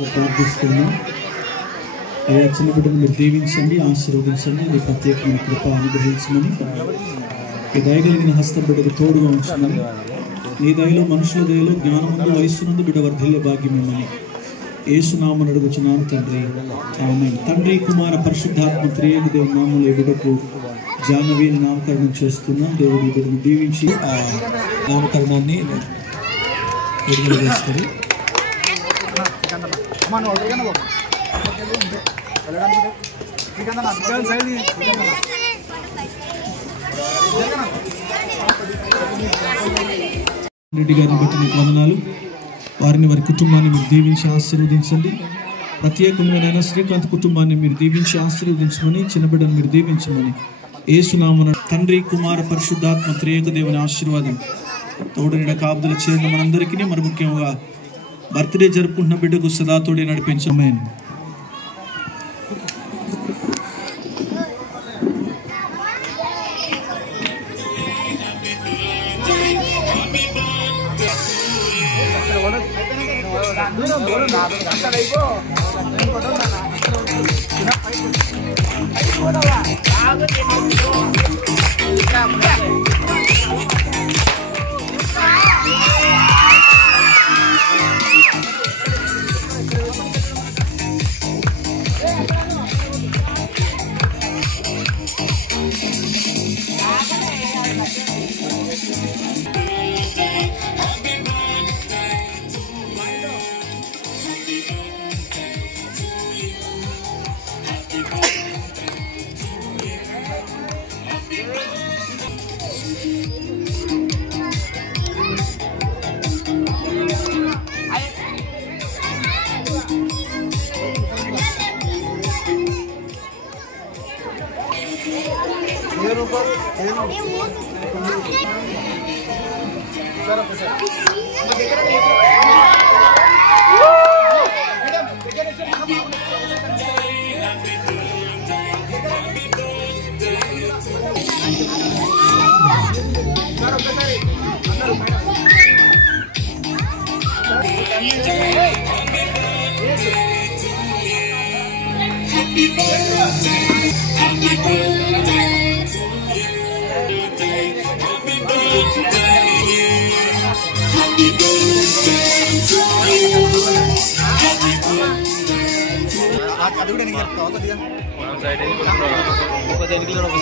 ప్రార్థిస్తున్నాం. అయ్యా చిన్న బిడ్డను మీరు దీవించండి, ఆశీర్వదించండి, మీ ప్రత్యేకమైన కృప అనుగ్రహించమని, మీ దయగలిగిన హస్తం బిడ్డకు తోడుగా ఉంచమని, నీ దయలో మనుషుల దయలో జ్ఞానముందు వయస్సునందు బిడ్డ వర్ధిల్లే భాగ్యం ఇమ్మని యేసునామమున అడుగుచున్నాను తండ్రి, ఆమేన్. తండ్రి కుమార పరిశుద్ధాత్మ త్రియేక దేవుని నామములో ఈ బిడ్డకు జాహ్నవిని నామకరణం చేస్తున్నాం. దేవుడు ఈ బిడ్డను దీవించి ఆ నామకరణాన్ని విడుదల చేస్తారు. రెడ్డి గారిని బట్టి మీకు వందనాలు. వారిని వారి కుటుంబాన్ని మీరు దీవించి ఆశీర్వదించండి. ప్రత్యేకమైన శ్రీకాంత్ కుటుంబాన్ని మీరు దీవించి ఆశీర్వదించమని, చిన్నబిడ్డను మీరు దీవించమని యేసునామమున తండ్రి కుమార పరిశుద్ధాత్మ త్రియేక దేవుని ఆశీర్వాదం తోడనిడ కాపుదల చేరిన మనందరికీ, మరి ముఖ్యంగా బర్త్డే జరుపుకుంటున్న బిడ్డకు సదా తోడే నడిపించమని.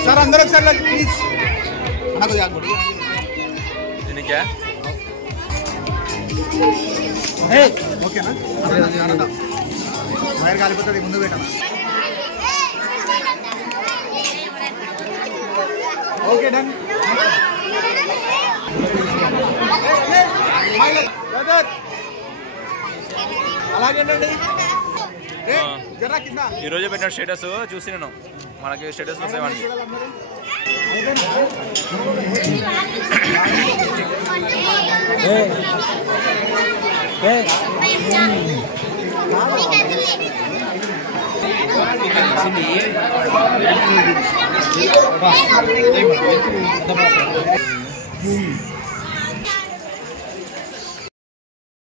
सर अंदर सर प्लीज अना को याद बोलिए ये क्या है ओके ना अना वायर కాలిపోతది ముందు పెట్టనా ఓకే డన్ బ్రదర్ అలాగే ఉండండి జరా కింద ఈ రోజు పెట్టిన స్టేటస్ చూసి నేను మనకి స్టేటస్ వస్తాయండి.